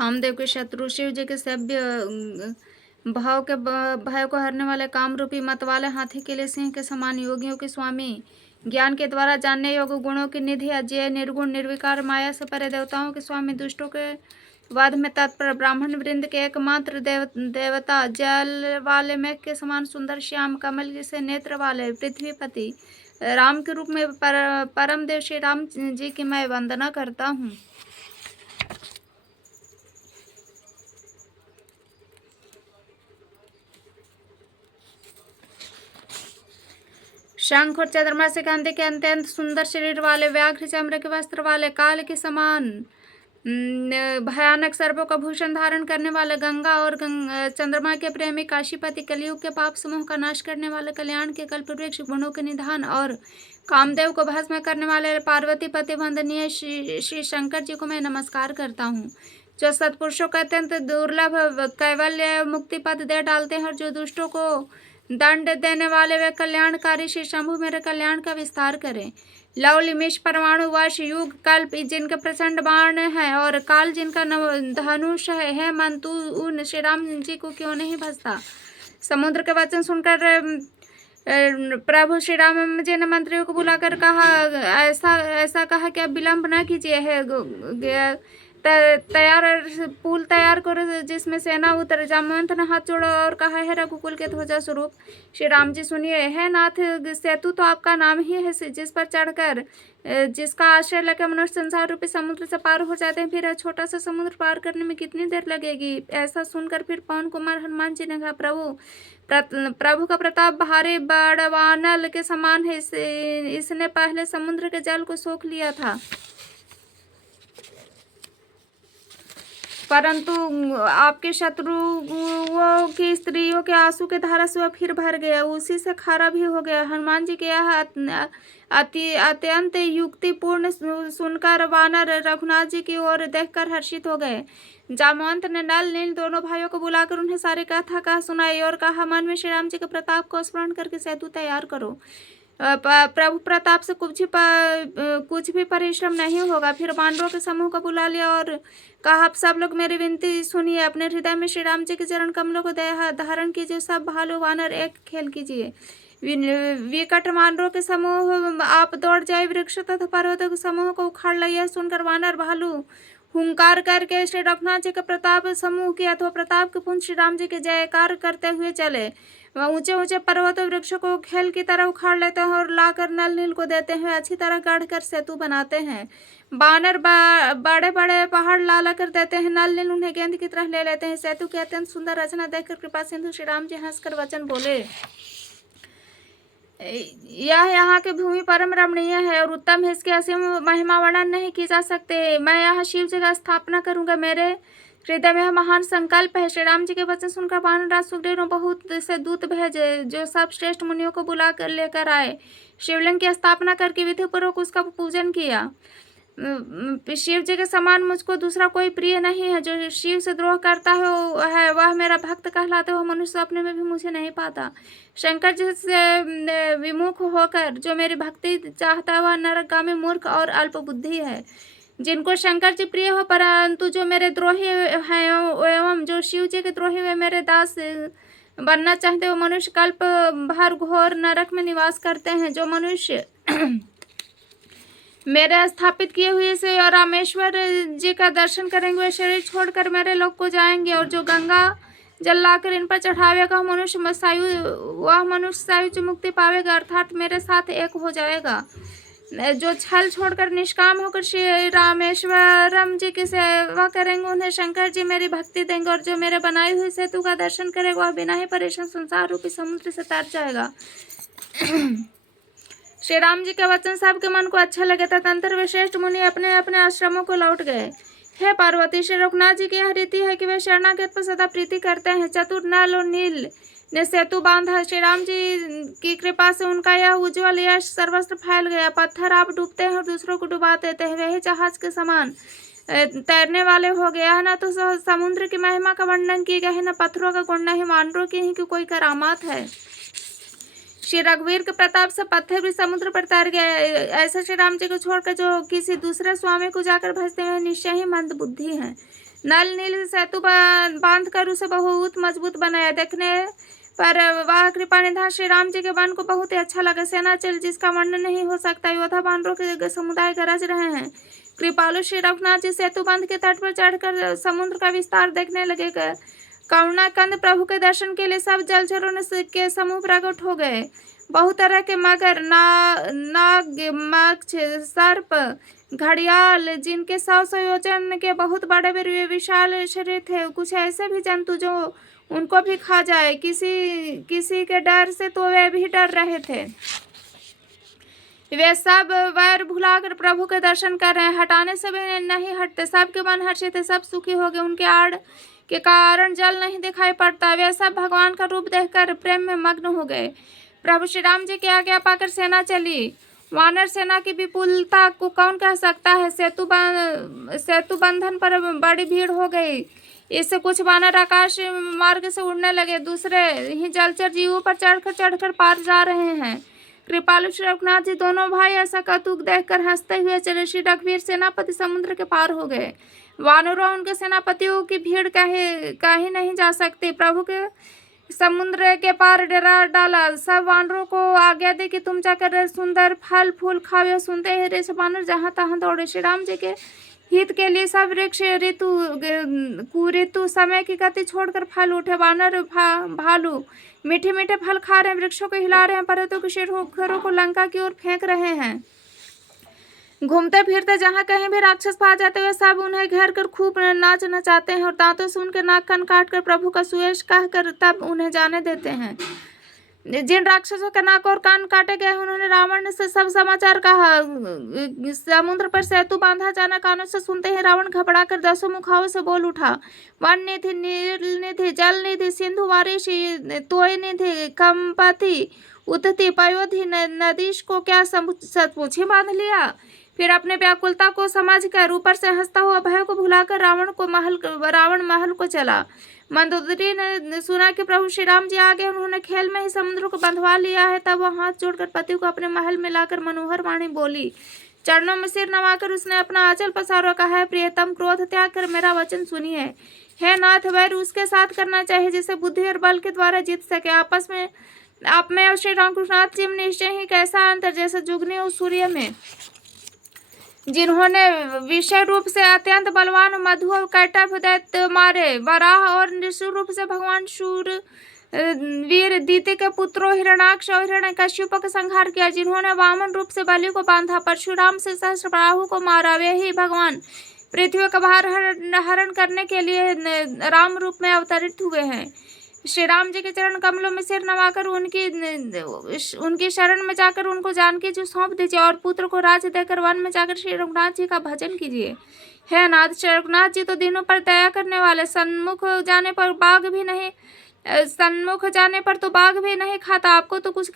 कामदेव के शत्रु शिव जी के सभ्य भाव के भय को हरने वाले काम रूपी मत वाले हाथी के लिए सिंह के समान योगियों के स्वामी, ज्ञान के द्वारा जानने योग्य गुणों की निधि, अजय निर्गुण निर्विकार माया से परे देवताओं के स्वामी, दुष्टों के वध में तत्पर ब्राह्मण वृंद के एकमात्र देवता, जल वाले मेघ के समान सुंदर श्याम कमल से नेत्र वाले पृथ्वीपति राम के रूप में परम देव श्री राम जी की मैं वंदना करता हूँ। शंख और चंद्रमा से कांति के अत्यंत सुंदर शरीर वाले, व्याघ्र चमड़े के वस्त्र वाले, काल के समान भयानक सर्पों का भूषण धारण करने वाले, गंगा और चंद्रमा के प्रेमी, काशीपति, कलयुग के पाप समूह का नाश करने वाले, कल्याण के कल्प वृक्ष, गुणों के निधान और कामदेव को भस्म करने वाले पार्वती पति वंदनीय श्री शंकर जी को मैं नमस्कार करता हूँ, जो सत्पुरुषों का अत्यंत दुर्लभ कैवल्य मुक्ति पद दे डालते हैं और जो दुष्टों को दंड देने वाले वे कल्याणकारी श्री शंभु मेरे कल्याण का विस्तार करें। लव लिमिश परमाणु वर्ष युग कल्प जिनके प्रचंड बाण है और काल जिनका धनुष है मन तू उन श्री राम जी को क्यों नहीं भजता। समुद्र के वचन सुनकर प्रभु श्री राम जी ने मंत्रियों को बुलाकर कहा, ऐसा कहा कि अब विलंब न कीजिए, है तैयार पुल तैयार करो जिसमें सेना उतरे। जामवंत ने हाथ जोड़ा और कहा, है रघुकुल के ध्वजा स्वरूप श्री राम जी सुनिए, है नाथ सेतु तो आपका नाम ही है जिस पर चढ़कर जिसका आश्रय लेकर मनुष्य संसार रूपी समुद्र से पार हो जाते हैं। फिर छोटा सा समुद्र पार करने में कितनी देर लगेगी। ऐसा सुनकर फिर पवन कुमार हनुमान जी ने कहा, प्रभु का प्रताप भारी बड़वानल के समान है, इसने पहले समुद्र के जल को सोख लिया था, परंतु आपके शत्रुओं की स्त्रियों के आंसू के धारा से वह फिर भर गया, उसी से खारा भी हो गया। हनुमान जी के यह अत्यंत युक्तिपूर्ण सुनकर वानर रघुनाथ जी की ओर देखकर हर्षित हो गए। जामवंत ने नल नील दोनों भाइयों को बुलाकर उन्हें सारी कथा कह सुनाई और कहा, मन में श्री राम जी के प्रताप को स्मरण करके सेतु तैयार करो। प्रभु प्रताप से कुछ भी परिश्रम नहीं होगा। फिर वानरों के समूह को बुला लिया और कहा, आप सब लोग मेरी विनती सुनिए, अपने हृदय में श्री राम जी के चरण कमलों को धारण कीजिए। सब भालू वानर एक खेल कीजिए। विकट वानरों के समूह आप दौड़ जाए, वृक्ष तथा पर्वतों के समूह को उखाड़ लिया। सुनकर वानर भालू हुंकार करके श्री रघुनाथ जी के प्रताप समूह की अथवा प्रताप के पुंज श्री राम जी के जयकार करते हुए चले। वह ऊंचे ऊंचे पर्वतों वृक्षों को खेल की तरह उखाड़ लेते हैं और लाकर नल नील को देते हैं, अच्छी तरह गाढ़ कर सेतु बनाते हैं। बानर बड़े बड़े पहाड़ ला कर देते हैं, नल नील उन्हें गेंद की तरह ले लेते हैं। सेतु की अत्यंत सुंदर रचना देखकर कृपा सिंधु श्री राम जी हंसकर वचन बोले, यह यहाँ की भूमि परम रमणीय है और उत्तम है, इसकी असीम महिमा वर्णन नहीं की जा सकते। मैं यहाँ शिव जी का स्थापना करूंगा, मेरे हृदय में महान संकल्प है। श्री राम जी के वचन सुनकर वानरराज सुग्रीव बहुत से दूत भेजे, जो सब श्रेष्ठ मुनियों को बुला कर लेकर आए। शिवलिंग की स्थापना करके विधि पूर्वक उसका पूजन किया। शिव जी के समान मुझको दूसरा कोई प्रिय नहीं है। जो शिव से द्रोह करता है वह मेरा भक्त कहलाता है, वह मनुष्य अपने में भी मुझे नहीं पाता। शंकर जी से विमुख होकर जो मेरी भक्ति चाहता है वह नरकगामी मूर्ख और अल्प बुद्धि है। जिनको शंकर जी प्रिय हो, परंतु जो मेरे द्रोही हैं एवं जो शिव जी के द्रोही वे मेरे दास बनना चाहते वो मनुष्य कल्प भर घोर नरक में निवास करते हैं। जो मनुष्य मेरे स्थापित किए हुए से और रामेश्वर जी का दर्शन करेंगे वे शरीर छोड़कर मेरे लोक को जाएंगे। और जो गंगा जल लाकर इन पर चढ़ावेगा वह मनुष्य सायु मुक्ति पावेगा, अर्थात मेरे साथ एक हो जाएगा। जो छल छोड़कर निष्काम होकर श्री रामेश्वरम जी की सेवा करेंगे उन्हें शंकर जी मेरी भक्ति देंगे। और जो मेरे बनाई हुई सेतु का दर्शन करेगा वह बिना ही परेशान संसार रूपी समुद्र से तर जाएगा। श्री राम जी के वचन सबके मन को अच्छा लगे तदंतर वे श्रेष्ठ मुनि अपने अपने आश्रमों को लौट गए। हे पार्वती, श्री रघुनाथ जी की यह रीति है कि वे शरणागत पर सदा प्रीति करते हैं। चतुर नल और नील ने सेतु बांधा। श्री राम जी की कृपा से उनका यह उज्ज्वल यश सर्वस्त्र फैल गया। पत्थर आप डूबते हैं और दूसरों को डुबा देते हैं, वही जहाज के समान तैरने वाले हो गया है। न तो समुद्र की महिमा का वर्णन किया गया है, न पत्थरों का गुण, न ही वानरों की ही कोई करामात है। श्री रघुवीर के प्रताप से पत्थर भी समुद्र पर तैर गए। ऐसा श्री राम जी को छोड़कर जो किसी दूसरे स्वामी को जाकर भजते हैं निश्चय ही मंद बुद्धि है। नल नील सेतु बांध कर उसे बहुत मजबूत बनाया। देखने पर वह कृपा निधान श्री राम जी के वन को बहुत ही अच्छा लगा। सेना चल जिसका वर्णन नहीं हो सकता। योद्धा बानरों के समुदाय गरज रहे हैं। कृपालु श्री रघुनाथ जी सेतु बांध के तट पर चढ़कर समुद्र का विस्तार देखने लगे। करुणाकंद प्रभु के दर्शन के लिए सब जलचरों के समूह प्रकट हो गए। बहुत तरह के मगर, नाग, मक्ष, सर्प, घड़ियाल, जिनके 100 योजन के बहुत बड़े बड़े विशाल शरीर थे। कुछ ऐसे भी जंतु जो उनको भी खा जाए, किसी के डर से तो वे भी डर रहे थे। वे सब वैर भुलाकर प्रभु के दर्शन कर रहे हैं। हटाने से भी नहीं हटते। सबके मन हर्षित थे, सब सुखी हो गए। उनके आड़ के कारण जल नहीं दिखाई पड़ता। वे सब भगवान का रूप देखकर प्रेम में मग्न हो गए। प्रभु श्री राम जी की आज्ञा पाकर सेना चली। वानर सेना की विपुलता को कौन कह सकता है। सेतु बंधन पर बड़ी भीड़ हो गई। इससे कुछ वानर आकाश मार्ग से उड़ने लगे। दूसरे ही जलचर जीवों पर चढ़कर पार जा रहे हैं। कृपालु श्री रघुनाथ जी दोनों भाई ऐसा कौतुक देखकर हंसते हुए चले। श्री रघुवीर सेनापति समुद्र के पार हो गए। वानरों उनके सेनापतियों की भीड़ कहीं नहीं जा सकती। प्रभु के समुद्र के पार डरा डाला। सब वानरों को आज्ञा दी कि तुम जाकर सुंदर फल फूल खाओ। सुनते ही ऋषि वानर जहाँ तहाँ दौड़े। श्री राम जी के हित के लिए सब वृक्ष कुऋतु समय की गति छोड़कर फल उठे। वानर भालू मीठे मीठे फल खा रहे हैं, वृक्षों को हिला रहे हैं, पर्वतों के शिखरों को लंका की ओर फेंक रहे हैं। घूमते फिरते जहाँ कहीं भी राक्षस पा जाते हुए सब उन्हें घेर कर खूब नाच नचाते हैं और दांतों से उनके नाक कान काट कर प्रभु का सुयश कहकर तब उन्हें जाने देते हैं। जिन राक्षसों के नाक और कान काटे गए उन्होंने रावण से सब समाचार कहा। समुद्र पर सेतु बांधा। अचानक कानों से सुनते ही रावण घबराकर 10 मुखाओं से बोल उठा। वन निधि, नील निधि, जल निधि, सिंधु वारिशी, तोय निधि, कंपति, उदती, पयोधि, नदीश को क्या सचमुच ही बांध लिया। फिर अपने व्याकुलता को समझकर ऊपर से हंसता हुआ भय को भुलाकर रावण महल को चला। मंदोदरी ने सुना कि प्रभु श्री राम जी आ गए। उन्होंने खेल में ही समुद्र को बंधवा लिया है। तब वह हाथ जोड़कर पति को अपने महल में लाकर मनोहर वाणी बोली। चरणों में सिर नवाकर उसने अपना आंचल पसारा। कहा है प्रियतम, क्रोध त्याग कर मेरा वचन सुनिए। हे नाथ, वैर उसके साथ करना चाहिए जिसे बुद्धि और बल के द्वारा जीत सके। आपस में आप में और श्री रामकृष्णनाथ जी में निश्चय ही कैसा अंतर, जैसे जुगनी और सूर्य में। जिन्होंने विषय रूप से अत्यंत बलवान मधु और कैटभ दैत्य मारे, वराह और निशु रूप से भगवान शूर वीर दीति के पुत्रों हिरणाक्ष और हिरण्यकश्यप का संहार किया। जिन्होंने वामन रूप से बलि को बांधा, परशुराम से सहस्त्रबाहु को मारा, वे ही भगवान पृथ्वी का भार हरण करने के लिए राम रूप में अवतरित हुए हैं। श्री राम जी के चरण कमलों में सिर नवाकर उनकी शरण में जाकर उनको जानकी जी सौंप दीजिए और पुत्र को राज्य देकर वन में जाकर श्री रघुनाथ जी का भजन कीजिए। हे नाथ, श्री रघुनाथ जी तो दिनों पर दया करने वाले, सन्मुख जाने पर तो बाघ भी नहीं खाता। आपको तो कुछ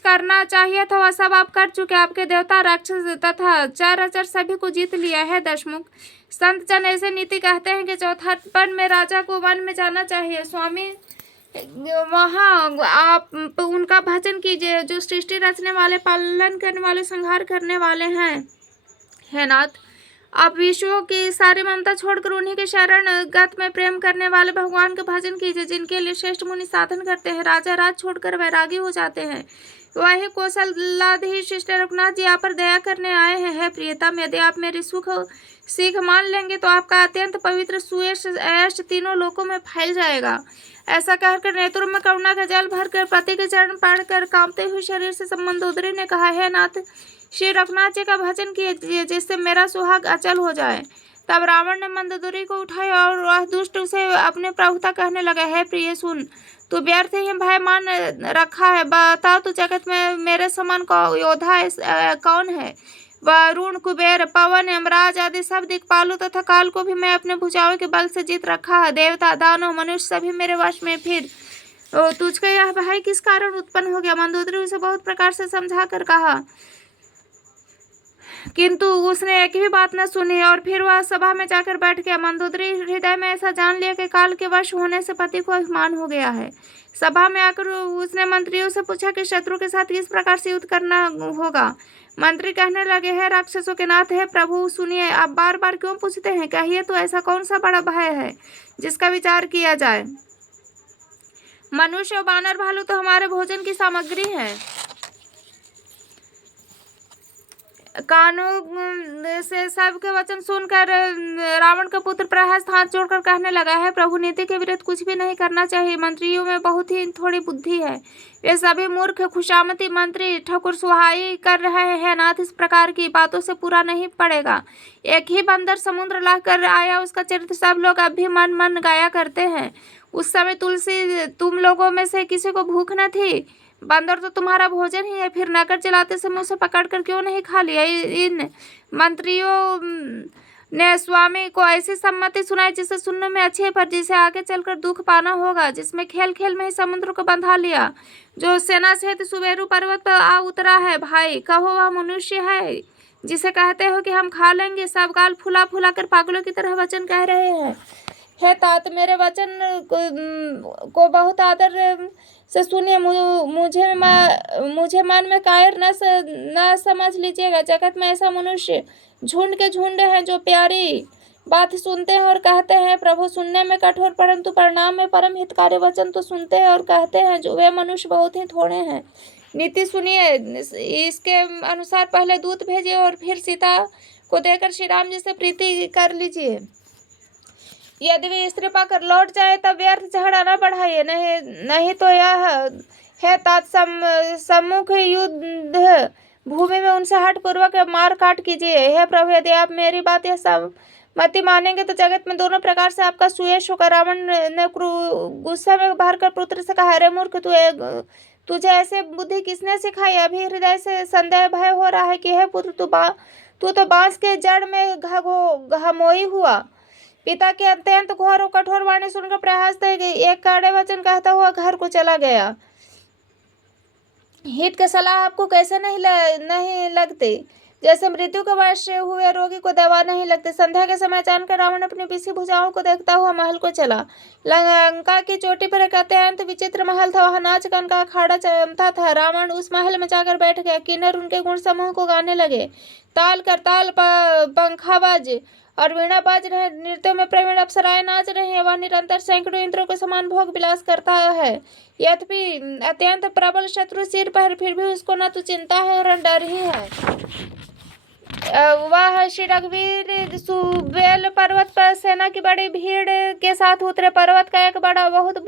करना चाहिए था, वह सब आप कर चुके। आपके देवता, राक्षस तथा चर अचर सभी को जीत लिया है। दशमुख संत जन ऐसे नीति कहते हैं कि चौथापन में राजा को वन में जाना चाहिए। स्वामी, वहाँ आप उनका भजन कीजिए जो सृष्टि रचने वाले, पालन करने वाले, संहार करने वाले हैं। हे नाथ, आप विश्वों की सारी ममता छोड़कर उन्हीं के शरण गत में प्रेम करने वाले भगवान के भजन कीजिए, जिनके लिए श्रेष्ठ मुनि साधन करते हैं। राजा राज छोड़कर वैरागी हो जाते हैं। वही कौशलाधीश श्री रघुनाथ जी आप पर दया करने आए हैं। हे प्रियतम, यदि आप मेरी सीख मान लेंगे तो आपका अत्यंत पवित्र सुयश ऐश तीनों लोकों में फैल जाएगा। ऐसा कहकर नेत्रों में करुणा का जल भरकर पति के चरण पड़कर कांपते हुए शरीर से मंदोदरी ने कहा, हे नाथ, श्री रघुनाथ जी का भजन कीजिए जिससे मेरा सुहाग अचल हो जाए। तब रावण ने मंदोदरी को उठाया और वह दुष्ट उसे अपने प्रभुता कहने लगा, हे प्रिय सुन, तू व्यर्थ ही भय मान रखा है। बता, तू जगत में मेरे समान योद्धा कौन है। वरुण, कुबेर, पवन, यमराज आदि सब दिक्पालों तथा काल को भी मैं अपने भुजाओं के बल से जीत रखा है। देवता, दानव, मनुष्य सभी मेरे वश में। फिर तुझको यह भय किस कारण उत्पन्न हो गया। मंदोदरी उसे बहुत प्रकार से समझा कर कहा, किंतु उसने एक भी बात न सुनी और फिर वह सभा में जाकर बैठ गया। मंदोदरी हृदय में ऐसा जान लिया कि काल के वश होने से पति को अभिमान हो गया है। सभा में आकर उसने मंत्रियों से पूछा कि शत्रु के साथ किस प्रकार से युद्ध करना होगा। मंत्री कहने लगे, है राक्षसों के नाथ, है प्रभु सुनिए, आप बार बार क्यों पूछते हैं? कहिए तो ऐसा कौन सा बड़ा भय है जिसका विचार किया जाए? मनुष्य और बानर भालू तो हमारे भोजन की सामग्री है। कानों से सबके वचन सुनकर रावण का पुत्र प्रहस्त हाथ जोड़कर कहने लगा, है प्रभु, नीति के विरुद्ध कुछ भी नहीं करना चाहिए। मंत्रियों में बहुत ही थोड़ी बुद्धि है। वे सभी मूर्ख खुशामती मंत्री ठकुर सुहाई कर रहे हैं। नाथ, इस प्रकार की बातों से पूरा नहीं पड़ेगा। एक ही बंदर समुद्र ला कर आया, उसका चरित्र सब लोग अब भी मन मन गाया करते हैं। उस समय तुलसी, तुम लोगों में से किसी को भूख न थी? बंदर तो तुम्हारा भोजन ही है, फिर नकर चलाते समय उसे पकड़कर क्यों नहीं खा लिया? इन मंत्रियों ने स्वामी को ऐसी सम्मति सुनाई जिसे सुनने में अच्छी है, पर जिसे आगे चलकर दुख पाना होगा, जिसमें खेल खेल में ही समुद्र को बंधा लिया, जो सेना सहित सुमेरु पर्वत पर आ उतरा है। भाई, कहो वह मनुष्य है जिसे कहते हो कि हम खा लेंगे? सब गाल फुला फुला कर पागलों की तरह वचन कह रहे हैं। हे तात, मेरे वचन को बहुत आदर से सुनिए। मुझे मन में कायर न समझ लीजिएगा। जगत में ऐसा मनुष्य झुंड के झुंड हैं जो प्यारी बात सुनते हैं और कहते हैं, प्रभु, सुनने में कठोर परंतु परिणाम में परम हितकारी वचन तो सुनते हैं और कहते हैं, जो वे मनुष्य बहुत ही थोड़े हैं। नीति सुनिए, इसके अनुसार पहले दूत भेजिए और फिर सीता को देकर श्री राम जी से प्रीति कर लीजिए। यदि वे स्त्री पाकर लौट जाए तब व्यर्थ झगड़ा न बढ़ाइए, नहीं तो यह है तात सम्मुख युद्ध भूमि में उनसे हट पूर्वक मार काट कीजिए। हे प्रभु, यदि आप मेरी बात यह सम्मति मानेंगे तो जगत में दोनों प्रकार से आपका सुयश होगा। रावण ने गुस्से में भरकर पुत्र से कहा, अरे मूर्ख, तुझे ऐसे बुद्धि किसने सिखाई? अभी हृदय से संदेह भय हो रहा है कि हे पुत्र, तू तो बांस के जड़ में घमोई हुआ। पिता की अत्यंत घोर और कठोर वाणी सुनकर प्रहस्त एक कड़े वचन कहता हुआ घर को चला गया। हित की सलाह आपको कैसे नहीं लगती? जैसे मृत्यु के वश हुए रोगी को दवा नहीं लगती। संध्या के समय जानकर रावण अपनी विषी भुजाओं को देखता हुआ महल को चला। लंका की चोटी पर एक अत्यंत विचित्र महल था। वहां नाच गान का अखाड़ा जमता था। रावण उस महल में जाकर बैठ गया। किन्नर उनके गुण समूह को गाने लगे। ताल करताल, पंखाबाज और वीणाबाज रहे। नृत्य में प्रवीण अप्सराएं नाच रही है। वह निरंतर सैकड़ों इंद्रों के समान भोग विलास करता है। यद्यपि अत्यंत प्रबल शत्रु सिर पर, फिर भी उसको न तो चिंता है और डर ही है। वह श्री रघुवीर सुबेल पर्वत पर सेना की बड़ी भीड़ के साथ उतरे। पर्वत का एक बड़ा बहुत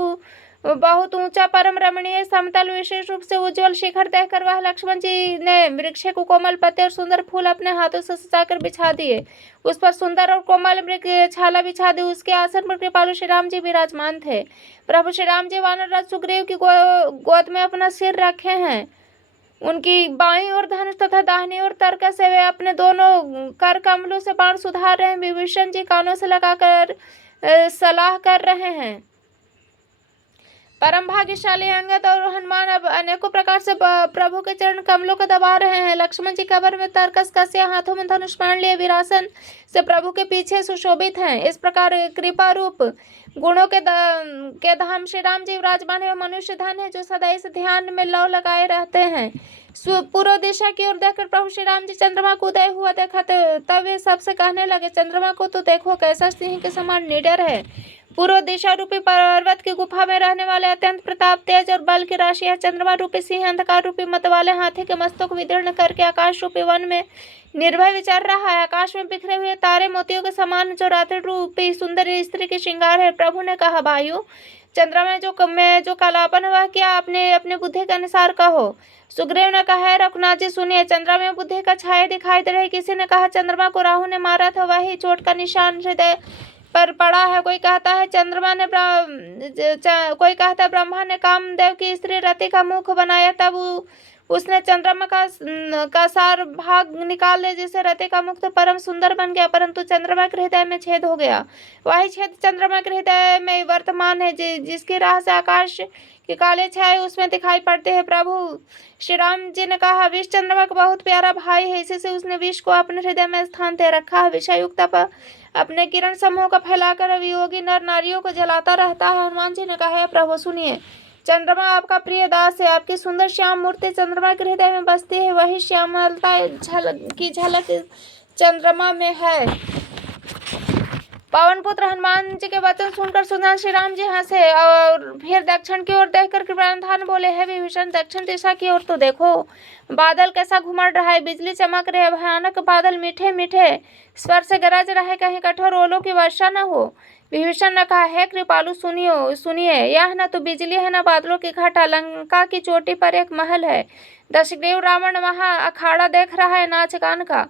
ऊंचा परम रमणीय समतल, विशेष रूप से उज्जवल शिखर देखकर वह लक्ष्मण जी ने वृक्ष को कोमल पत्ते और सुंदर फूल अपने हाथों से सजाकर बिछा दिए। उस पर सुंदर और कोमल मृग छाला बिछा दी। उसके आसन पर कृपालु श्री राम जी विराजमान थे। प्रभु श्री राम जी वानर राज सुग्रीव की गोद में अपना सिर रखे हैं। उनकी बाईं ओर धनुष तथा दाहिनी ओर तरकस से वे अपने दोनों कर कमलों से बाण सुधार रहे हैं। विभीषण जी कानों से लगाकर सलाह कर रहे हैं। परम भाग्यशाली अंगद और हनुमान अब अनेकों प्रकार से प्रभु के चरण कमलों को दबा रहे हैं। लक्ष्मण जी कबर में तरकस कसे, हाथों में धनुष बाण लिए वीरासन से प्रभु के पीछे सुशोभित हैं। इस प्रकार कृपा रूप गुणों के धाम श्री राम जी विराजमान है। मनुष्य धन है जो सदा इस ध्यान में लौ लगाए रहते हैं। पूर्व दिशा की ओर देखकर प्रभु श्री राम जी चंद्रमा को उदय हुआ देखा। तब वे सबसे कहने लगे, चंद्रमा को तो देखो, कैसा सिंह के समान निडर है। पूर्व दिशा रूपी पर्वत की गुफा में रहने वाले अत्यंत प्रताप, तेज और बल की राशि है। चंद्रमा रूपी सिंह अंधकार रूपी मत वाले हाथी के मस्तक को विदीर्ण करके आकाश रूपी वन में निर्भय विचर रहा है। आकाश में बिखरे हुए तारे मोतियों के समान जो रात्रि रूपी सुंदर स्त्री के श्रृंगार है। प्रभु ने कहा, भाइयों, चंद्रमा में जो कालापन हुआ, क्या अपने बुद्धि के अनुसार कहो। सुग्रीव ने कहा, रघुनाथ जी सुनिए, चंद्रमा में बुद्धि का छाया दिखाई दे रही। किसी ने कहा चंद्रमा को राहु ने मारा था, वही चोट का निशान हृदय पर पड़ा है। कोई कहता है कोई कहता है ब्रह्मा ने कामदेव की स्त्री रति का मुख बनाया, तब उसने चंद्रमा का सार भाग निकाल दिया, जिससे रति का मुख तो परम सुंदर बन गया, परंतु चंद्रमा के हृदय में छेद हो गया। वही छेद चंद्रमा के हृदय में वर्तमान है, जिसकी राह से आकाश के काले छाए उसमें दिखाई पड़ते हैं। प्रभु श्री राम जी ने कहा, विष चंद्रमा का बहुत प्यारा भाई है, इसी से उसने विष को अपने हृदय में स्थान दे रखा है। विषयुक्त अपने किरण समूह का फैलाकर वियोगी नर नारियों को जलाता रहता है। हनुमान जी ने कहा, प्रभु सुनिए, चंद्रमा आपका प्रिय दास है। आपकी सुंदर श्याम मूर्ति चंद्रमा के हृदय में बसती है। वही श्यामलता की झलक चंद्रमा में है। पवन पुत्र हनुमान जी के वचन सुनकर सुजान श्री राम जी हंसे और फिर दक्षिण की ओर देखकर कृपाधान बोले, है विभीषण, दक्षिण दिशा की ओर तो देखो, बादल कैसा घुमड़ रहा है, बिजली चमक रही है, भयानक बादल मीठे मीठे स्वर से गरज रहे, कहीं कठोर ओलों की वर्षा न हो। विभीषण ने कहा, है कृपालु, सुनिए, यह न तो बिजली है न बादलों की घटा, लंका की चोटी पर एक महल है। दशग्रीव रावण वहां अखाड़ा देख रहा है नाच गान का।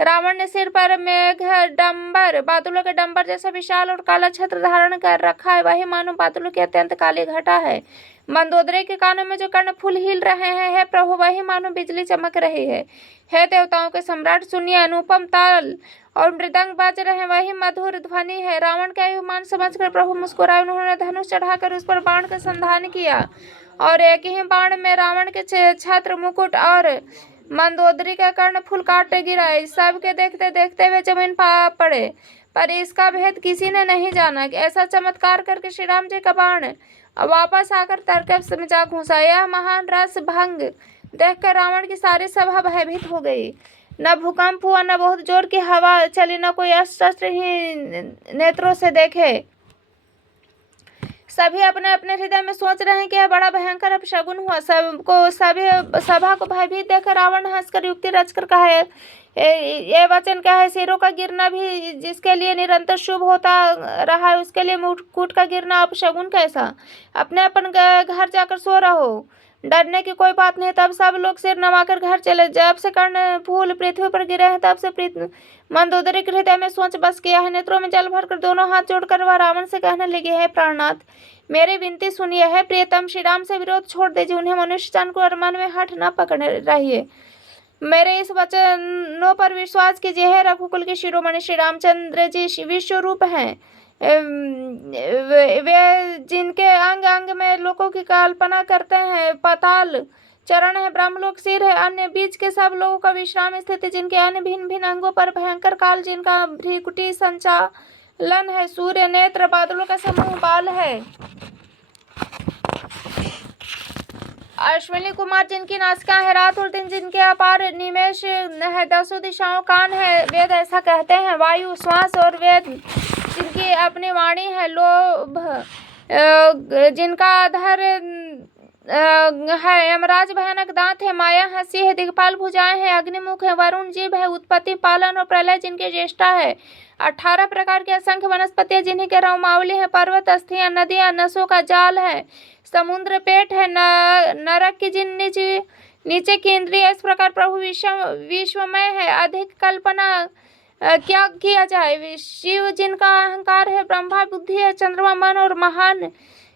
रावण ने सिर पर मेघ डंबर, बादलों के डंबर जैसा विशाल और काला छत्र धारण कर रखा है। वही मानो बादलों की अत्यंत काली घटा है। मंदोदरी के कानों में जो कर्ण फूल हिल रहे हैं, हे प्रभु, वही मानो बिजली चमक रही है। हे देवताओं के सम्राट, सुनिए, अनुपम ताल और मृदंग बज रहे हैं, वही मधुर ध्वनि है। रावण का युमान समझकर प्रभु मुस्कुराए। उन्होंने धनुष चढ़ाकर उस पर बाण का संधान किया और एक ही बाण में रावण के छत्र, मुकुट और मंदोदरी का कर्ण फूल काट गिराए। सबके देखते देखते वे जमीन पड़े, पर इसका भेद किसी ने नहीं जाना कि ऐसा चमत्कार करके श्री राम जी का बाण वापस आकर तरकब में जा घुसा। यह महान रस भंग देखकर रावण की सारी सभा भयभीत हो गई। न भूकंप हुआ, न बहुत जोर की हवा चली, न कोई अस्त्र ही नेत्रों से देखे। सभी अपने अपने हृदय में सोच रहे हैं कि यह बड़ा भयंकर अपशगुन हुआ। सभी सभा को भयभीत देखकर रावण हंसकर युक्ति रचकर कहा, ये वचन क्या है, सिरों का गिरना भी जिसके लिए निरंतर शुभ होता रहा है, उसके लिए मुकुट का गिरना अपशगुन कैसा। अपने अपन घर जाकर सो रहो, डरने की कोई बात नहीं। तब सब लोग सिर नवाकर घर चले। जब से कर्ण फूल पृथ्वी पर गिरे हैं, तब से मंदोदरी के हृदय में सोच बस किया है। नेत्रों में जल भरकर दोनों हाथ जोड़कर वह रावण से कहने लगे, है प्राणनाथ, मेरी विनती सुनिए। है प्रियतम, श्री राम से विरोध छोड़ दीजिए, उन्हें मनुष्य जानकर और मन में हठ न पकड़ रहिए। मेरे इस वचनों पर विश्वास कीजिए। है रघुकुल के शिरोमणि श्री रामचंद्र जी विश्व रूप हैं। वे जिनके अंग अंग में लोगों की कल्पना करते हैं। पाताल चरण है, ब्रह्मलोक सिर है, अन्य बीच के सब लोगों का विश्राम स्थिति, जिनके अन्य भिन्न भिन्न अंगों पर भयंकर काल, जिनका भ्रिकुटी संचालन है, सूर्य नेत्र, बादलों का समूह बाल है, अश्विनी कुमार जिनकी नासिका है, रात और दिन जिनके अपार निमेष है, दसों दिशाओं कान है, वेद ऐसा कहते हैं, वायु श्वास और वेद जिनकी अपनी वाणी है, लोभ जिनका आधार है, यमराज भयानक दांत है, माया हंसी है, दिग्पाल भुजाएं हैं, अग्निमुख है, वरुण जीव है, उत्पत्ति पालन और प्रलय जिनकी ज्येष्ठा है, 18 प्रकार की असंख्य वनस्पतियां जिन्हीं के रौमावली है, पर्वत अस्थियां, नदियां, नसों का जाल है, समुद्र पेट है, नरक की जिन नीचे की इंद्रिय। इस प्रकार प्रभु विश्वमय है, अधिक कल्पना क्या किया जाए। शिव जिनका अहंकार है, ब्रह्मा बुद्धि है, चंद्रमा मन और महान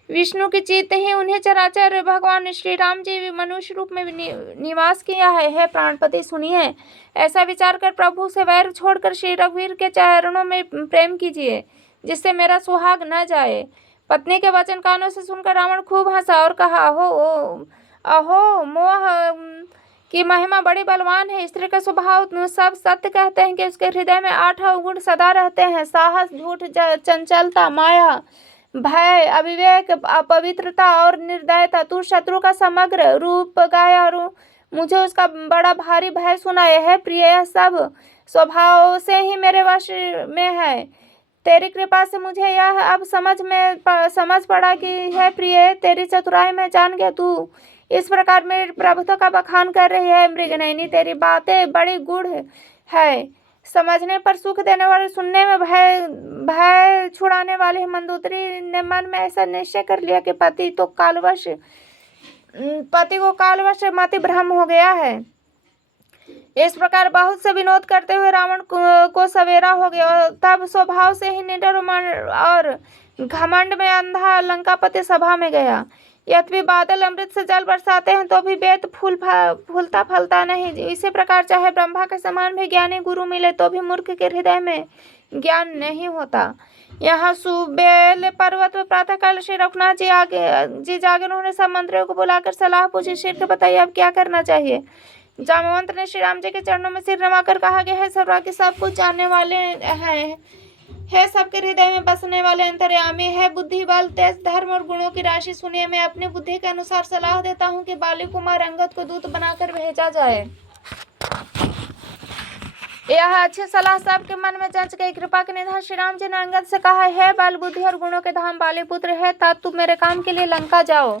विष्णु की चित्त ही उन्हें चराचर भगवान श्री राम जी मनुष्य रूप में निवास किया है। प्राणपति सुनिए, ऐसा विचार कर प्रभु से वैर छोड़कर श्री रघुवीर के चरणों में प्रेम कीजिए, जिससे मेरा सुहाग न जाए। पत्नी के वचन कानों से सुनकर रावण खूब हंसा और कहा, अहो मोह की महिमा बड़ी बलवान है। स्त्री का स्वभाव सब सत्य कहते हैं कि उसके हृदय में 8 अवगुण सदा रहते हैं, साहस, झूठ, चंचलता, माया, भय, अविवेक, अपवित्रता और निर्दयता। तू शत्रु का समग्र रूप गाया और मुझे उसका बड़ा भारी भय सुनाया है। प्रिय, यह सब स्वभाव से ही मेरे वश में है। तेरी कृपा से मुझे यह अब समझ पड़ा कि है प्रिय, तेरी चतुराई में जान गया। तू इस प्रकार मेरी प्रभुता का बखान कर रही है। मृगनयनी, तेरी बातें बड़ी गूढ़ है, समझने पर सुख देने वाले, सुनने में भय छुड़ाने वाले है। मंदोदरी ने मन में ऐसा निश्चय कर लिया कि पति को कालवश मति भ्रम हो गया है। इस प्रकार बहुत से विनोद करते हुए रावण को सवेरा हो गया। तब स्वभाव से ही निडर और घमंड में अंधा लंकापति सभा में गया। यद्यपि बादल अमृत से जल बरसाते हैं, तो भी वेद फूलता फलता नहीं। इसी प्रकार चाहे ब्रह्मा के समान भी ज्ञानी गुरु मिले, तो भी मूर्ख के हृदय में ज्ञान नहीं होता। यहाँ सुबेल पर्वत पर प्रातःकाल श्री रघुनाथ जी जागे। उन्होंने सब मंत्रियों को बुलाकर सलाह पूछी। शीघ्र के बताइए अब क्या करना चाहिए। जामवंत ने श्री राम जी के चरणों में सिर नवाकर कहा कि हे सर्वज्ञ, सब कुछ जानने वाले हैं, है सबके हृदय में बसने वाले अंतर्यामी, है बुद्धि बल तेज धर्म और गुणों की राशि। सुनिए, मैं अपनी बुद्धि के अनुसार सलाह देता हूँ कि बाली कुमार अंगद को दूत बनाकर भेजा जाए। यह अच्छी सलाह सबके मन में जंच गई। कृपा के निधान श्री राम जी ने अंगद से कहा, है बल बुद्धि और गुणों के धाम बाली पुत्र है, तब तुम मेरे काम के लिए लंका जाओ।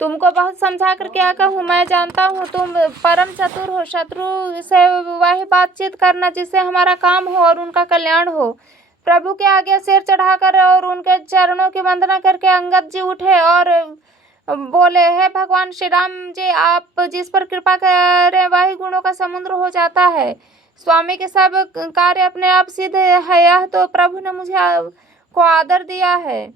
तुमको बहुत समझा कर क्या कहूँ, मैं जानता हूँ तुम परम चतुर हो। शत्रु से वही बातचीत करना जिससे हमारा काम हो और उनका कल्याण हो। प्रभु के आगे सिर चढ़ाकर और उनके चरणों की वंदना करके अंगद जी उठे और बोले, है भगवान श्री राम जी, आप जिस पर कृपा करें वही गुणों का समुद्र हो जाता है। स्वामी के सब कार्य अपने आप सिद्ध है, यह तो प्रभु ने मुझे को आदर दिया है।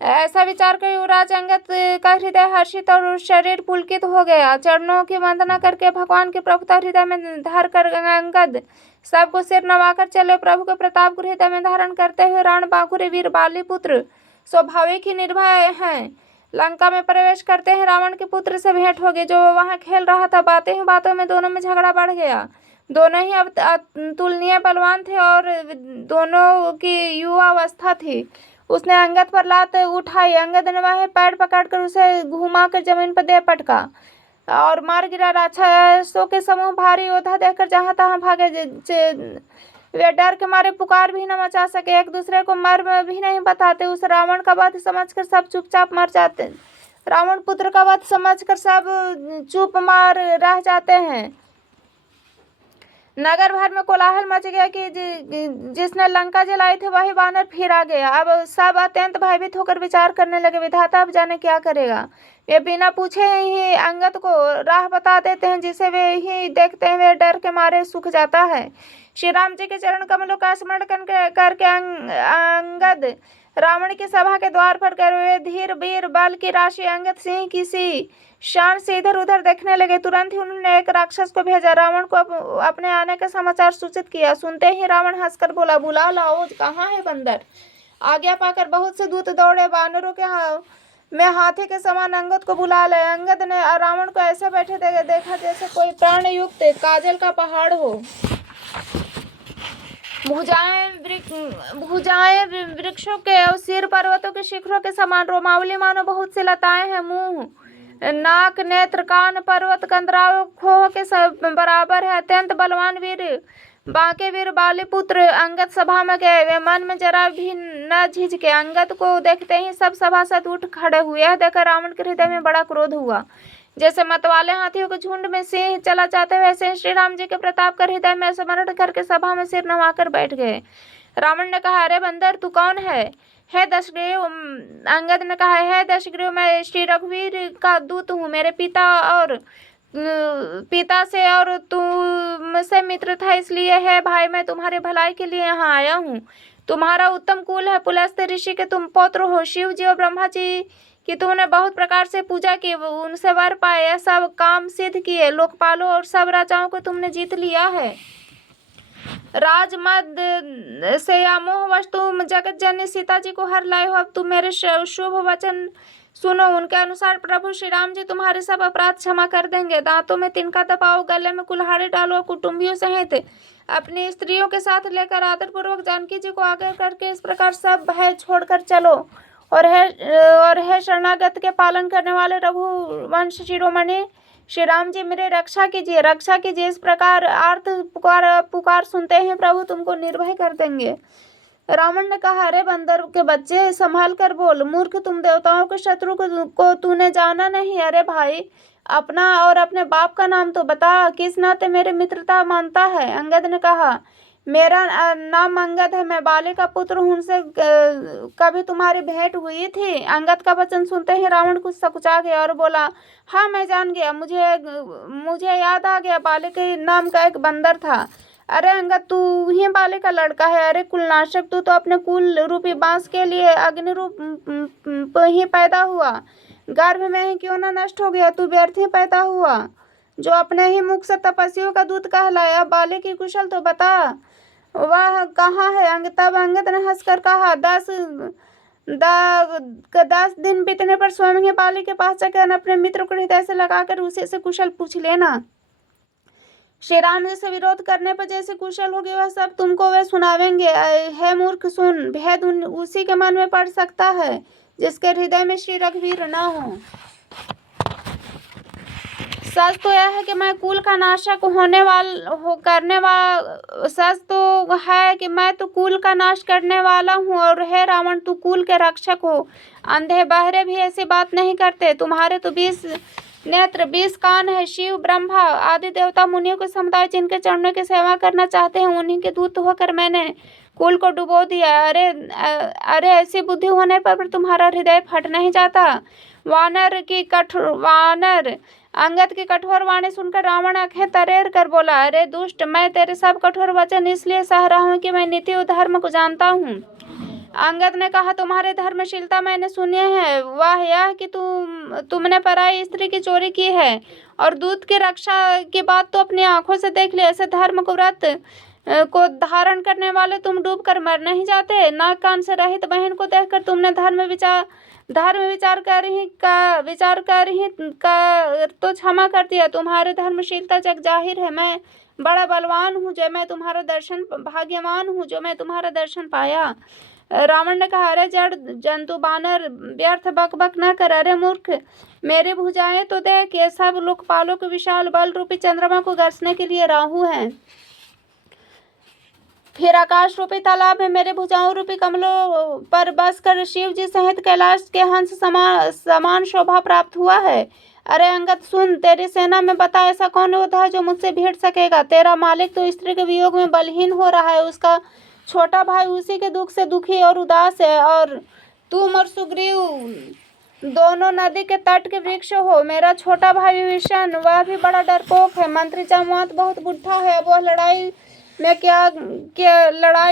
ऐसा विचार कर युवराज अंगद का हृदय हर्षित और शरीर पुलकित हो गया। चरणों की वंदना करके भगवान की प्रभुता हृदय में धर कर अंगद सबको सिर नवाकर चले। प्रभु के प्रताप को हृदय में धारण करते हुए राण बांकुरे वीर बाली पुत्र स्वाभाविक ही निर्भय हैं। लंका में प्रवेश करते हैं रावण के पुत्र से भेंट हो गई, जो वहां खेल रहा था। बातें ही बातों में दोनों में झगड़ा बढ़ गया। दोनों ही अब अतुलनीय बलवान थे और दोनों की युवा अवस्था थी। उसने अंगद पर लात उठाई। अंगद ने वह पैर पकड़कर उसे घुमाकर जमीन पर दे पटका और मार गिरा। राक्षसों के समूह भारी योद्धा देखकर जहां तहां भागे। वे डर के मारे पुकार भी न मचा सके, एक दूसरे को मर्म भी नहीं बताते। उस रावण का वध समझकर सब चुपचाप मर जाते। रावण पुत्र का वध समझकर सब चुप मार रह जाते हैं। नगर भर में कोलाहल मच गया कि जिसने लंका जलाई थी वही वानर फिर आ गया। अब सब अत्यंत भयभीत होकर विचार करने लगे, विधाता अब जाने क्या करेगा। वे बिना पूछे ही अंगद को राह बता देते हैं, जिसे वे ही देखते हैं वे डर के मारे सूख जाता है। श्री राम जी के चरण कमलों का स्मरण करके अंगद रावण की सभा के द्वार पर गए। वे धीर वीर बल की राशि अंगद सिंह किसी शान से इधर उधर देखने लगे। तुरंत ही उन्होंने एक राक्षस को भेजा, रावण को अपने आने का समाचार सूचित किया। सुनते ही रावण हंसकर बोला, बुला लाओ, कहाँ है बंदर। आज्ञा पाकर बहुत से दूत दौड़े। वानरों के में हाथी के समान अंगद को बुला लाए। अंगद ने रावण को ऐसे बैठे देखा जैसे कोई प्राण युक्त काजल का पहाड़ हो। भुजाएं वृक्षों के और सिर पर्वतों के शिखरों के समान, रोमावली मानो बहुत सी लताएं हैं। मुंह नाक नेत्र कान पर्वत कंदराव खोह के बराबर है। अत्यंत बलवान वीर बांके वीर बाली पुत्र अंगद सभा में गए। वे मन में जरा भी न झिझके। अंगद को देखते ही सब सभासद उठ खड़े हुए। यह देखकर रावण के हृदय में बड़ा क्रोध हुआ। जैसे मतवाले हाथियों के झुंड में सिंह चला जाते वैसे श्री राम जी के प्रताप का हृदय में स्मरण करके सभा में सिर नवाकर बैठ गए। रावण ने कहा, अरे बंदर, तू कौन है दशग्रीव। अंगद ने कहा, है दशग्रीव, मैं श्री रघुवीर का दूत हूँ। मेरे पिता से और तुमसे मित्र था, इसलिए है भाई मैं तुम्हारे भलाई के लिए यहाँ आया हूँ। तुम्हारा उत्तम कुल है, पुलस्त्य ऋषि के तुम पौत्र हो। शिव जी और ब्रह्मा जी कि तुमने बहुत प्रकार से पूजा की, उनसे वर पाए, यह सब काम सिद्ध किए। लोकपालों और सब राजाओं को तुमने जीत लिया है। राजमद से या मोहवश तुम जगत जननी सीता जी को हर लाए हो। अब तुम मेरे शुभ वचन सुनो। उनके अनुसार प्रभु श्री राम जी तुम्हारे सब अपराध क्षमा कर देंगे। दांतों में तिनका दबाओ, गले में कुल्हाड़ी डालो, कुटुंबियों सहित अपनी स्त्रियों के साथ लेकर आदर पूर्वक जानकी जी को आगे करके इस प्रकार सब भय छोड़कर चलो। और है शरणागत के पालन करने वाले रघुवंश शिरोमणि श्री राम जी, मेरे रक्षा कीजिए। इस प्रकार आर्त पुकार सुनते हैं प्रभु तुमको निर्भय कर देंगे। रावण ने कहा, अरे बंदर के बच्चे, संभाल कर बोल। मूर्ख, तुम देवताओं के शत्रु को तूने जाना नहीं। अरे भाई, अपना और अपने बाप का नाम तो बता, किस नाते मेरी मित्रता मानता है। अंगद ने कहा, मेरा नाम अंगद है, मैं बाली का पुत्र हूँ। उनसे कभी तुम्हारी भेंट हुई थी। अंगद का वचन सुनते ही रावण कुछ सकुचा गया और बोला, हाँ मैं जान गया, मुझे याद आ गया, बाली के नाम का एक बंदर था। अरे अंगद, तू ही बाली का लड़का है। अरे कुलनाशक, तू तो अपने कुल रूपी बांस के लिए अग्नि रूप ही पैदा हुआ, गर्भ में ही क्यों ना नष्ट हो गया। तू व्यर्थ ही पैदा हुआ, जो अपने ही मुख से तपस्वियों का दूत कहलाया। बाली की कुशल तो बता, वह कहाँ है। तब अंगद ने हंसकर कहा, 10 दिन बीतने पर स्वयं ही बाली के पास जाकर अपने मित्र को हृदय से लगाकर उसे से कुशल पूछ लेना। श्री राम जी से विरोध करने पर जैसे कुशल होगी वह सब तुमको वे सुनावेंगे। हे मूर्ख सुन, भेद उसी के मन में पड़ सकता है जिसके हृदय में श्री रघुवीर न हो। सच तो यह है कि मैं कुल का नाशक सच तो है कि मैं तो कुल का नाश करने वाला हूँ, और हे रावण तू कुल के रक्षक हो। अंधे बहरे भी ऐसी बात नहीं करते। तुम्हारे तो 20 नेत्र 20 कान है। शिव ब्रह्मा आदि देवता मुनियों के समुदाय जिनके चरणों की सेवा करना चाहते हैं, उन्हीं के दूत होकर मैंने कुल को डुबो दिया। अरे ऐसी बुद्धि होने पर तुम्हारा हृदय फट नहीं जाता। वानर अंगद की कठोर वाणी सुनकर रावण आंखें तरेर कर बोला, अरे दुष्ट, मैं तेरे सब कठोर वचन इसलिए सह रहा हूँ कि मैं नीति और धर्म को जानता हूँ। अंगद ने कहा, तुम्हारे धर्मशीलता मैंने सुनी है। वाह यह कि तुमने पराई स्त्री की चोरी की है और दूत की रक्षा की बात तो अपनी आंखों से देख ली। ऐसे धर्म को व्रत को धारण करने वाले तुम डूब कर मर नहीं जाते। नाक कान से रहित बहन को देखकर तुमने धर्म विचार कर तो क्षमा कर दिया। तुम्हारे धर्मशीलता जग जाहिर है। मैं बड़ा बलवान हूँ जो मैं तुम्हारा दर्शन भाग्यवान हूँ जो मैं तुम्हारा दर्शन पाया। रावण ने कहा, अरे जड़ जंतु बानर, व्यर्थ बक बक न कर। अरे मूर्ख, मेरी भुजाएं तो देख, ये सब लोकपालों के विशाल बल रूपी चंद्रमा को गरजने के लिए राहु हैं। फिर आकाश रूपी तालाब में मेरे भुजाओं रूपी कमलों पर बस कर शिव जी सहित कैलाश के हंस समान शोभा प्राप्त हुआ है। अरे अंगद सुन, तेरी सेना में बता ऐसा कौन योद्धा है जो मुझसे भिड़ सकेगा। तेरा मालिक तो स्त्री के वियोग में बलहीन हो रहा है, उसका छोटा भाई उसी के दुख से दुखी और उदास है, और तुम और सुग्रीव दोनों नदी के तट के वृक्ष हो। मेरा छोटा भाई विभीषण, वह भी बड़ा डरपोक है। मंत्री जामवंत बहुत बुढ़ा है, अब वह लड़ाई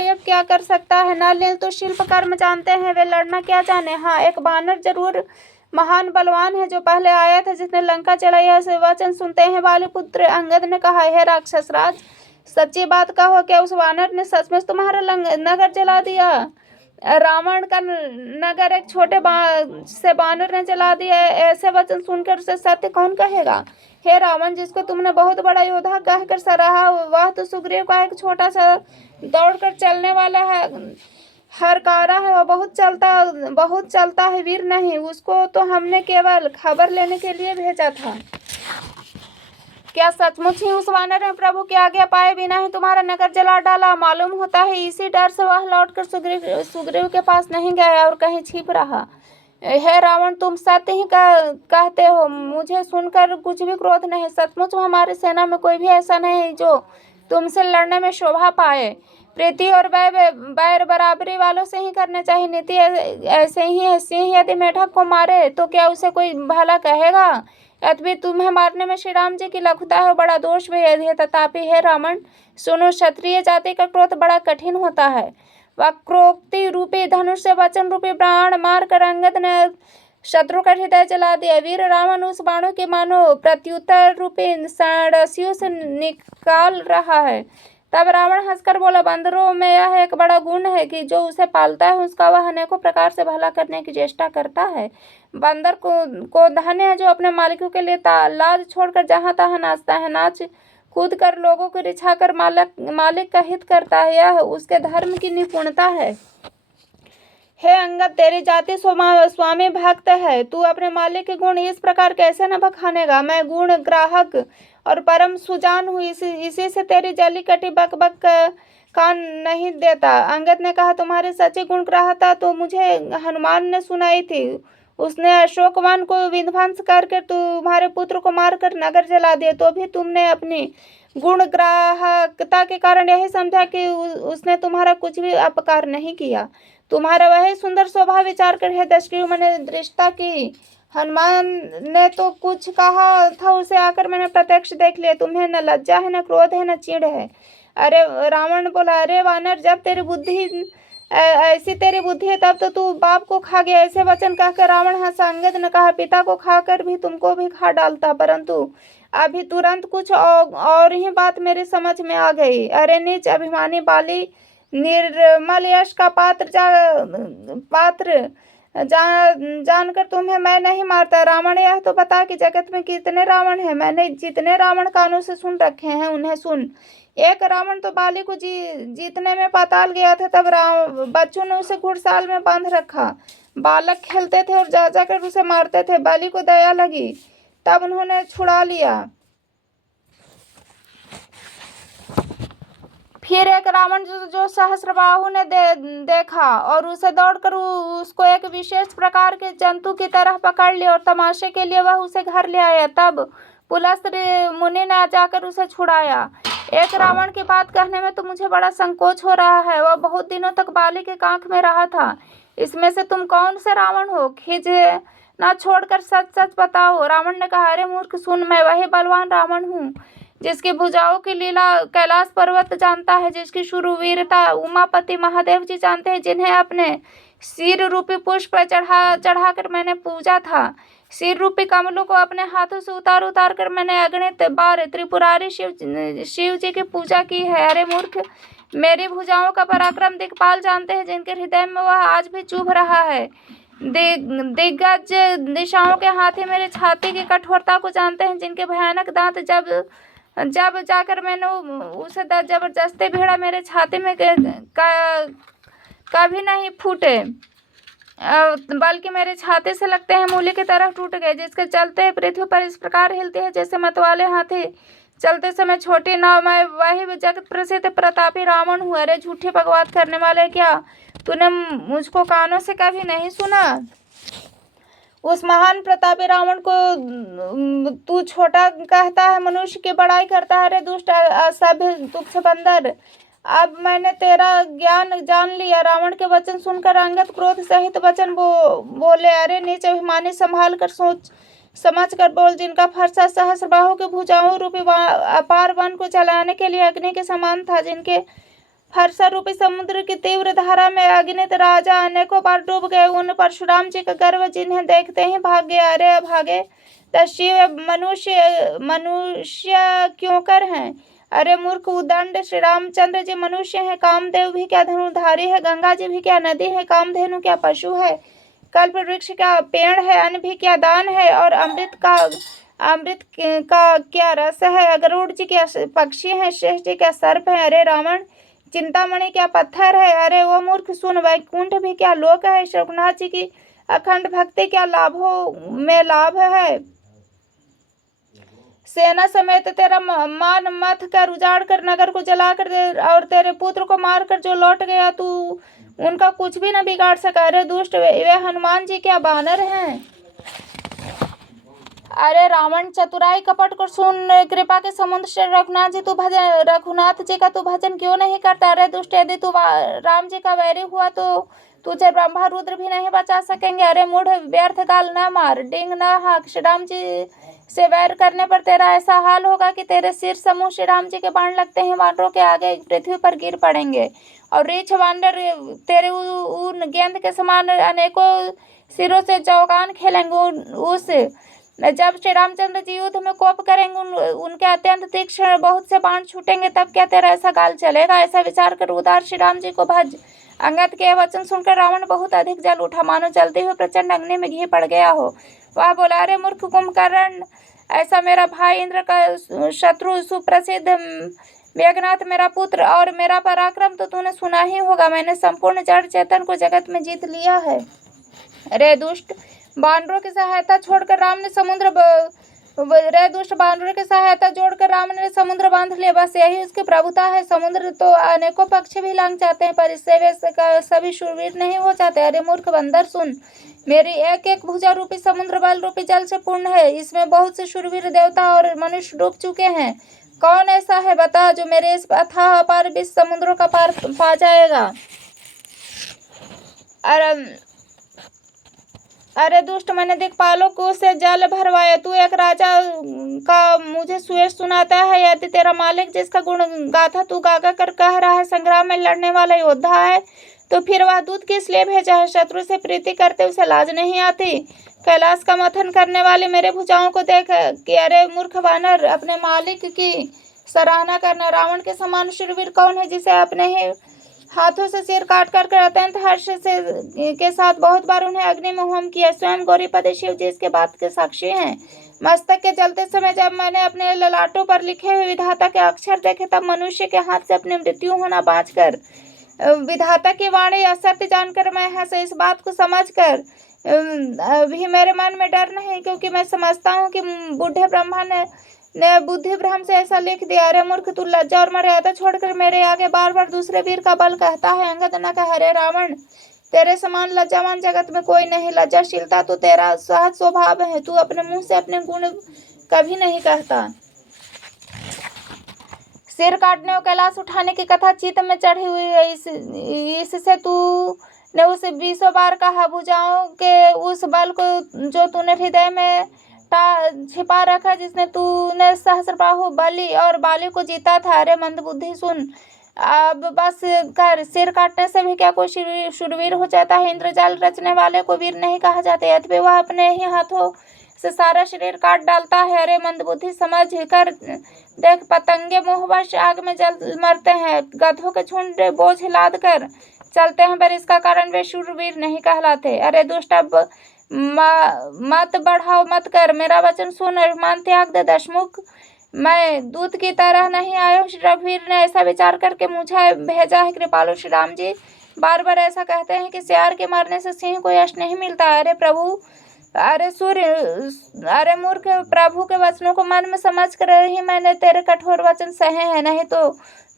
अब क्या कर सकता है। नल तो शिल्प कर्म जानते हैं, वे लड़ना क्या जाने। हाँ, एक बानर जरूर महान बलवान है जो पहले आया था, जिसने लंका चलाई है। ऐसे वचन सुनते हैं वालिपुत्र अंगद ने कहा, हे राक्षस राज, सच्ची बात कहो, क्या उस वानर ने सचमुच तुम्हारा नगर जला दिया। रावण का नगर एक छोटे से बानर ने जला दिया। ऐसे वचन सुनकर उसे सत्य कौन कहेगा। हे रावण, जिसको तुमने बहुत बड़ा योद्धा कहकर सराहा, वह तो सुग्रीव का एक छोटा सा दौड़कर चलने वाला है हरकारा है। वह बहुत चलता है, वीर नहीं। उसको तो हमने केवल खबर लेने के लिए भेजा था। क्या सचमुच ही उस वानर ने प्रभु की आज्ञा पाए बिना ही तुम्हारा नगर जला डाला। मालूम होता है इसी डर से वह लौटकर सुग्रीव के पास नहीं गया और कहीं छिप रहा। हे रावण, तुम सत्य ही कहते हो, मुझे सुनकर कुछ भी क्रोध नहीं। सचमुच हमारी सेना में कोई भी ऐसा नहीं जो तुमसे लड़ने में शोभा पाए। प्रीति और बैर बराबरी वालों से ही करने चाहिए। नीति ऐसे ही है। सिंह यदि मेढक को मारे तो क्या उसे कोई भला कहेगा। यद्यपि तुम्हें मारने में श्री राम जी की लघुता है, बड़ा दोष भी है। तथापि हे रावण सुनो, क्षत्रिय जाति का क्रोध बड़ा कठिन होता है। वक्रोक्ति रूपी धनुष से वचन रूपी बाण मार कर अंगद ने शत्रु का हृदय जला दिया। वीर रावण उस बाणों के मानो प्रत्युत्तर रूपी षडसियों से निकाल रहा है। तब रावण हंसकर बोला, बंदरों में यह एक बड़ा गुण है कि जो उसे पालता है उसका वह अनेकों प्रकार से भला करने की चेष्टा करता है। बंदर को धन्य है जो अपने मालिकों के लिए लाज छोड़कर जहाँ तहाँ नाचता है। नाच कूद कर लोगों को रिझाकर मालिक का हित करता है, यह उसके धर्म की निपुणता है। हे अंगद, तेरी जाति स्वामी भक्त है, तू अपने मालिक के गुण इस प्रकार कैसे न बखानेगा। मैं गुण ग्राहक और परम सुजान हूँ, इसी से तेरी जली कटी बक बक कान नहीं देता। अंगद ने कहा, तुम्हारी सच्ची गुण ग्राहकता तो मुझे हनुमान ने सुनाई थी। उसने अशोकवन को विध्वंस करके तुम्हारे पुत्र को मारकर नगर जला दिया, तो भी तुमने अपनी गुण ग्राहकता के कारण यही समझा कि उसने तुम्हारा कुछ भी अपकार नहीं किया। तुम्हारा वही सुंदर स्वभाव विचार कर हे दशरथ मैंने दृष्टता की। हनुमान ने तो कुछ कहा था, उसे आकर मैंने प्रत्यक्ष देख लिया। तुम्हें न लज्जा है, न क्रोध है, न चिढ़ है। अरे रावण बोला, अरे वानर, जब तेरी बुद्धि है तब तो तू बाप को खा गया। ऐसे वचन कहकर रावण हंसा। अंगद ने कहा, पिता को खाकर भी तुमको भी खा डालता, परंतु अभी तुरंत कुछ और ही बात मेरे समझ में आ गई। अरे नीच अभिमानी बाली, निर्मल यश का पात्र जानकर तुम्हें मैं नहीं मारता। रावण, यह तो बता कि जगत में कितने रावण हैं। मैंने जितने रावण कानों से सुन रखे हैं उन्हें सुन। एक रावण तो बाली को जीतने में पाताल गया था, तब बच्चों ने उसे घुड़साल में बांध रखा। बालक खेलते थे और जा जाकर उसे मारते थे। बाली को दया लगी, तब उन्होंने छुड़ा लिया। फिर एक रावण जो सहस्रबाहु ने देखा और उसे दौड़कर उसको एक विशेष प्रकार के जंतु की तरह पकड़ लिया और तमाशे के लिए वह उसे घर ले आया। तब पुलस्त्य मुनि ने जाकर उसे छुड़ाया। एक रावण की बात कहने में तो मुझे बड़ा संकोच हो रहा है। वह बहुत दिनों तक बाली के कांख में रहा था। इसमें से तुम कौन से रावण हो? खिज न छोड़कर सच सच बताओ। रावण ने कहा, अरे मूर्ख सुन, मैं वही बलवान रावण हूँ जिसकी भुजाओं की लीला कैलाश पर्वत जानता है, जिसकी शूरवीरता उमापति महादेव जी जानते हैं, जिन्हें अपने सिर रूपी पुष्प चढ़ाकर मैंने पूजा था। सिर रूपी कमलों को अपने हाथों से उतार कर मैंने अगणित बार त्रिपुरारी शिव जी की पूजा की है। अरे मूर्ख, मेरी भुजाओं का पराक्रम दिक्पाल जानते हैं, जिनके हृदय में वह आज भी चुभ रहा है। दिग्गज दिशाओं के हाथी मेरे छाती की कठोरता को जानते हैं, जिनके भयानक दांत जब जाकर मैंने उसे जबरदस्ती भिड़ा, मेरे छाती में कभी नहीं फूटे, बल्कि मेरे छाती से लगते हैं मूली की तरह टूट गए, जिसके चलते पृथ्वी पर इस प्रकार हिलती है जैसे मतवाले हाथी चलते समय छोटी नाव। मैं वही जगत प्रसिद्ध प्रतापी रावण हूँ। अरे झूठी बकवास करने वाले, क्या तूने मुझको कानों से कभी नहीं सुना? उस महान प्रतापी रावण को तू छोटा कहता है, मनुष्य की बड़ाई करता है। अरे दुष्ट असभ्य तुच्छ बंदर, अब मैंने तेरा ज्ञान जान लिया। रावण के वचन सुनकर अंगद क्रोध सहित वचन बोले, अरे नीच अभिमानी, संभाल कर सोच समझ कर बोल। जिनका फरसा सहस्रबाहु के भुजाओं रूपी अपार वन को जलाने के लिए अग्नि के समान था, जिनके फरसा रूपी समुद्र की तीव्र धारा में अग्नित राजा अनेकों बार डूब गए, उन परशुराम जी का गर्व जिन्हें देखते ही भाग गया। अरे भागे शिव मनुष्य क्यों कर हैं? अरे मूर्ख उदंड, श्री रामचंद्र जी मनुष्य हैं, कामदेव भी क्या धनुर्धारी है, गंगा जी भी क्या नदी है, कामधेनु क्या पशु है, कल्प वृक्ष क्या पेड़ है, अन्न भी क्या दान है, और अमृत का क्या रस है, गरुड़ जी क्या पक्षी है, शेष जी क्या सर्प है। अरे रावण, चिंतामणि क्या पत्थर है। अरे वो मूर्ख सुन, वैकुंठ भी क्या लोक है, रघुनाथ जी की अखंड भक्ति क्या लाभों में लाभ है। सेना समेत तेरा मान मथ कर उजाड़ कर नगर को जलाकर और तेरे पुत्र को मारकर जो लौट गया, तू उनका कुछ भी न बिगाड़ सका। अरे दुष्ट, वे हनुमान जी क्या बानर हैं। अरे रावण, चतुराई कपट को सुन, कृपा के समुद्र से रघुनाथ जी का तू भजन क्यों नहीं करता? अरे दुष्ट, यदि तू राम जी का वैरी हुआ तो तुझे ब्रह्मा रुद्र भी नहीं बचा सकेंगे। अरे मूढ़, व्यर्थ गाल न मार, डिंग न हाँक। श्री राम जी से वैर करने पर तेरा ऐसा हाल होगा कि तेरे सिर समूह श्री राम जी के बाण लगते हैं वानरों के आगे पृथ्वी पर गिर पड़ेंगे, और रीछ वानर तेरे उन गेंद के समान अनेकों सिरों से चौगान खेलेंगे। जब श्री रामचंद्र जी युद्ध में कोप करेंगे, उनके अत्यंत तीक्ष्ण बहुत से बाण छूटेंगे, तब क्या तेरा ऐसा गाल चलेगा? ऐसा विचार कर उदार श्री राम जी को भज। अंगद के वचन सुनकर रावण बहुत अधिक जल उठा, मानो जलते हुए प्रचंड अग्नि में घी पड़ गया हो। वह बोला, अरे मूर्ख कुंभकर्ण, ऐसा मेरा भाई इंद्र का शत्रु सुप्रसिद्ध मेघनाथ मेरा पुत्र और मेरा पराक्रम तो तूने सुना ही होगा। मैंने संपूर्ण जड़ चेतन को जगत में जीत लिया है। अरे दुष्ट, बानरों की सहायता छोड़कर राम ने जोड़कर राम ने समुद्र बांध लिया। बस यही उसकी प्रभुता है। समुद्र तो अनेकों पक्षी भी लांग जाते हैं, पर इससे वे सभी शूरवीर नहीं हो जाते। अरे मूर्ख बंदर सुन, मेरी एक एक भुजा रूपी समुद्र बल रूपी जल से पूर्ण है। इसमें बहुत से शूरवीर देवता और मनुष्य डूब चुके हैं। कौन ऐसा है बता जो मेरे इस अथाह अपार विश्व समुद्रों का पार पा जाएगा? अरे दुष्ट, मैंने दिक्पालों को से जल भरवाया, तू एक राजा का मुझे सुयश सुनाता है। यदि तेरा मालिक जिसका गुण गाथा तू गागा कर कह रहा है संग्राम में लड़ने वाला योद्धा है, तो फिर वह दूत किस लिए भेजा है? शत्रु से प्रीति करते उसे लाज नहीं आती? कैलाश का मथन करने वाले मेरे भुजाओं को देख कि अरे मूर्ख वानर, अपने मालिक की सराहना करना। रावण के समान शूरवीर कौन है जिसे अपने ही हाथों से सिर काट कर अत्यंत हर्ष से के साथ बहुत बार उन्हें अग्नि में होम किया। स्वयं गौरीपति शिव जी इसके बात के साक्षी हैं। मस्तक के जलते समय जब मैंने अपने ललाटों पर लिखे हुए विधाता के अक्षर देखे, तब मनुष्य के हाथ से अपनी मृत्यु होना बाँचकर विधाता की वाणी असत्य जानकर मैं हंसे। इस बात को समझकर भी मेरे मन में डर नहीं, क्योंकि मैं समझता हूँ कि बूढ़े ब्रह्मा ने बुद्धि भ्रम से ऐसा लिख दिया। अरे मूर्ख, तू लज्जा और मर्यादा छोड़कर मेरे आगे बार बार दूसरे वीर का बल कहता है। अंगद न कह, अरे रावण, तेरे समान लज्जावान जगत में कोई नहीं। लज्जाशीलता तो तेरा सहज स्वभाव है। तू अपने मुंह से अपने गुण कभी नहीं कहता। सिर काटने और कैलाश उठाने की कथा चित्त में चढ़ी हुई है। इससे तू ने उस 20 बार कहा, भुजाओं के उस बल को जो तूने हृदय में छिपा रखा, जिसने तूने सहस्रबाहु बलि और बाली को जीता था। अरे मंदबुद्धि, सुन, अब बस कर। सिर काटने से भी क्या कोई शूरवीर हो जाता है? इंद्रजाल रचने वाले को वीर नहीं कहा जाता, यद्यपि वह अपने ही हाथों से सारा शरीर काट डालता है। अरे मंदबुद्धि, समझ कर देख, पतंगे मोहवश आग में जल मरते हैं, गधों के झुंड बोझ लाद कर चलते हैं, पर इसका कारण वे शूरवीर नहीं कहलाते। अरे दुष्ट, अब मत बढ़ाओ, मत कर, मेरा वचन सुन और मान त्याग दे। दशमुख, मैं दूत की तरह नहीं आया हूँ। श्री रघुवीर ने ऐसा विचार करके मुझे भेजा है। कृपालु श्री राम जी बार बार ऐसा कहते हैं कि सियार के मारने से सिंह को यश नहीं मिलता। अरे प्रभु, अरे सूर्य, अरे मूर्ख, प्रभु के वचनों को मन में समझ कर ही मैंने तेरे कठोर वचन सहे हैं, नहीं तो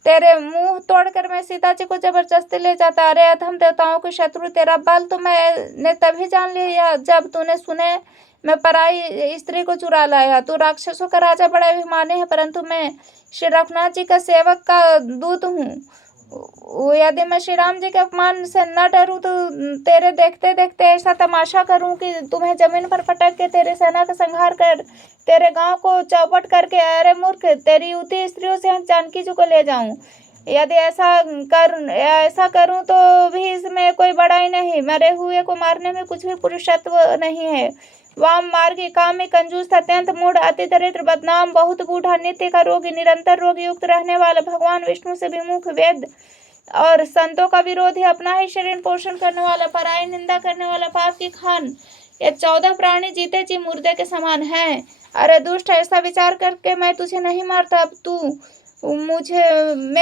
तेरे मुंह तोड़कर मैं सीता जी को जबरदस्ती ले जाता। अरे अधम देवताओं के शत्रु, तेरा बल तो मैंने तभी जान लिया जब तूने सुने मैं पराई स्त्री को चुरा लाया। तू राक्षसों का राजा बड़ा अभिमानी है, परंतु मैं श्री रघुनाथ जी का सेवक का दूत हूँ। यदि मैं श्री राम जी के अपमान से न डरूं तो तेरे देखते देखते ऐसा तमाशा करूं कि तुम्हें जमीन पर पटक के तेरे सेना का संहार कर तेरे गांव को चौपट करके, अरे मूर्ख, तेरी युति स्त्रियों से जानकी जी को ले जाऊं। यदि ऐसा करूं तो भी इसमें कोई बड़ाई नहीं। मरे हुए को मारने में कुछ भी पुरुषत्व नहीं है। वाम मार्गी, कामी, कंजूस, अत्यंत मूढ़, अति दरिद्र, बदनाम, बहुत बूढ़ा, नित्य का रोगी, निरंतर रोग युक्त रहने वाला, भगवान विष्णु से विमुख, वेद और संतों का विरोधी, अपना ही शरीर पोषण करने वाला, पराई निंदा करने वाला, पाप की खान, ये 14 प्राणी जीते जी मुर्दे के समान हैं। अरे दुष्ट, ऐसा विचार करके मैं तुझे नहीं मारता। अब तू मुझे